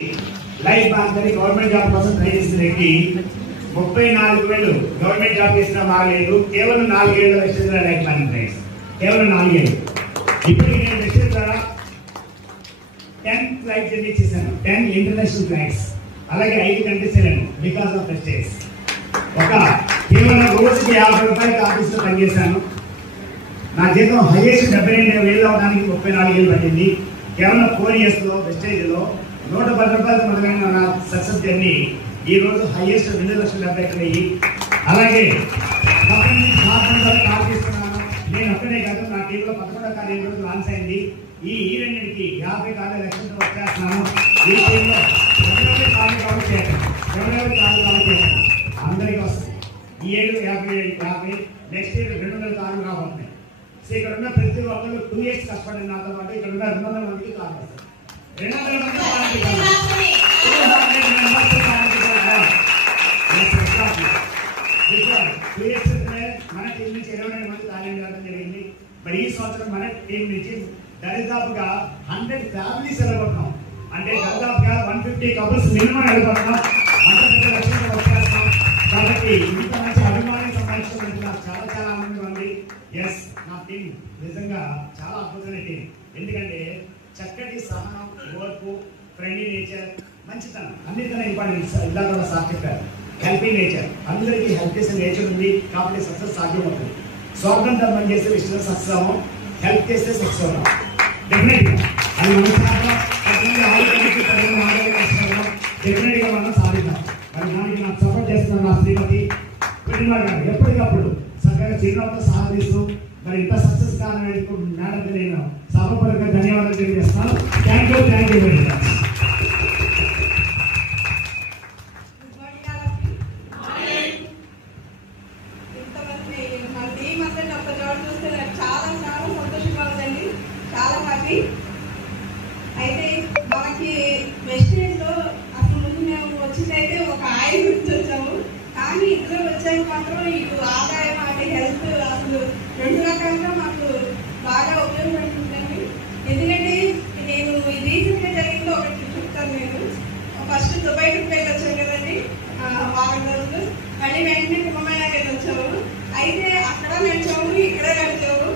Life బాంకని government job కోసం try చేసిన వ్యక్తి 34,000 గవర్నమెంట్ జాబ్ చేసినా మారలేదు. కేవలం 4 ఏళ్ల వెస్టేజ్ లైఫ్ ప్లానింగ్ ట్రైస్, కేవలం 4 ఏళ్ళు. ఇప్పటికి నేను వెస్టేజ్ ద్వారా 10 ఫ్లైట్స్ ఎన్ని చేశాను, 10 ఇంటర్నేషనల్ ఫ్లైట్స్, అలాగే 5 కంట్రీస్ వెళ్ళాను బికాస్ ఆఫ్ వెస్టేజ్. కేవలం రోజుకి 50 రూపాయలకి ఆఫీస్లో పనిచేశాను. నా జీతం హైయెస్ట్ 72,000 అవడానికి 34 ఏళ్ళు పట్టింది. కేవలం 4 years లో వెస్టేజ్లో 110 రూపాయలు మొదలైన నా సక్సెస్ జర్నీ ఈ రోజు హైయెస్ట్ 2,70,000. అలాగే తీసుకున్నాను. నేను ఒక్కడే కాదు, నా టీంలో 11వ కార్డు ఈ రోజు లాంచ్ అయింది. ఈ రెండింటికి 50 కార్డుల లక్ష్యంతో వచ్చేస్తున్నాను. ఈ టీంలో ఎవరెవరి కార్డు కవర్ చేయాలి, అందరికీ వస్తుంది. ఈ ఏడు 50, నెక్స్ట్ ఇయర్ 200 కార్డులు రాబోతున్నాయి. సో ఇక్కడ ఉన్న ప్రతి ఒక్కరు 2 years కష్టపడిన నాతో పాటు ఇక్కడ ఉన్న 200 మందికి కార్డు వస్తుంది. 200 మంది మన టీం నుంచి 22 మంది టాలెంట్ రావడం జరిగింది. మరి ఈ సంవత్సరం మన టీం నుంచి దరిదాపుగా 100 ఫ్యామిలీస్ వెళ్ళబోతున్నాం. అంటే దాదాపుగా 150 కపుల్స్ మినిమం వెళ్ళబోతున్నాం. అంత పెద్ద లక్ష్యంగా వచ్చేస్తాం. కాబట్టి ఇంత మంచి అభిమానం సంపాదించడం నాకు చాలా చాలా ఆనందంగా ఉంది. ఎస్, నా టీం నిజంగా చాలా అద్భుతమైన టీం. ఎందుకంటే చక్కటి సహనం, ఓర్పు, ఫ్రెండ్లీ నేచర్, మంచితనం, అన్నిటికన్నా ఇంపార్టెంట్. ఇలా కూడా సార్ చెప్పారు, హెల్పింగ్ నేచర్. అందరికీ హెల్ప్ చేసే నేచర్ ఉంది కాబట్టి సక్సెస్ సాధ్యమవుతుంది. స్వార్థం ధర్మం చేసే విషయంలో సక్సెస్ అవ్వం, హెల్ప్ చేస్తే సక్సెస్ అవుతాం. డెఫినెట్గా అది మన డెఫినెట్గా మనం సాధిద్దాం. మరి దానికి నాకు సపోర్ట్ చేస్తున్నాను నా శ్రీమతి పూర్ణిమ గారు. ఎప్పటికప్పుడు చక్కగా చిరునవ్వుతో సాధిస్తూ మరి ఇంత సక్సెస్ కారణానికి మేడంకి నేను సభపరంగా ధన్యవాదాలు తెలియజేస్తాను. Thank you very much. అయితే మనకి వెస్టేజ్లో అసలు ముందు మేము వచ్చిందైతే ఒక ఆయన గురించి వచ్చాము. కానీ ఇద్దరు వచ్చాక మాత్రం ఇటు ఆదాయం అంటే హెల్త్ అసలు 2 రకాలుగా మాకు బాగా ఉపయోగపడుతుందండి. ఎందుకంటే నేను రీసెంట్గా జరిగిందో ఒకటి చెప్తాను. నేను ఫస్ట్ దుబాయ్ ట్రిప్ వెళ్ళి వచ్చాను కదండి, వారం రోజులు. మళ్ళీ వెంటనే కుంభమేళాకి వచ్చాము. అయితే అక్కడ నడిచాము, ఇక్కడే నడిచాము.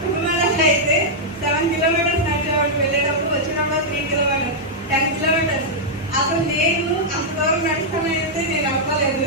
కుంభమేళాకి అయితే 7 kilometers నడిచేవాడు, వెళ్ళేటప్పుడు వచ్చినప్పుడు 3 kilometers, 10 kilometers. అసలు నేను అంత దూరం నడుస్తానైతే నేను అనుకోలేదు.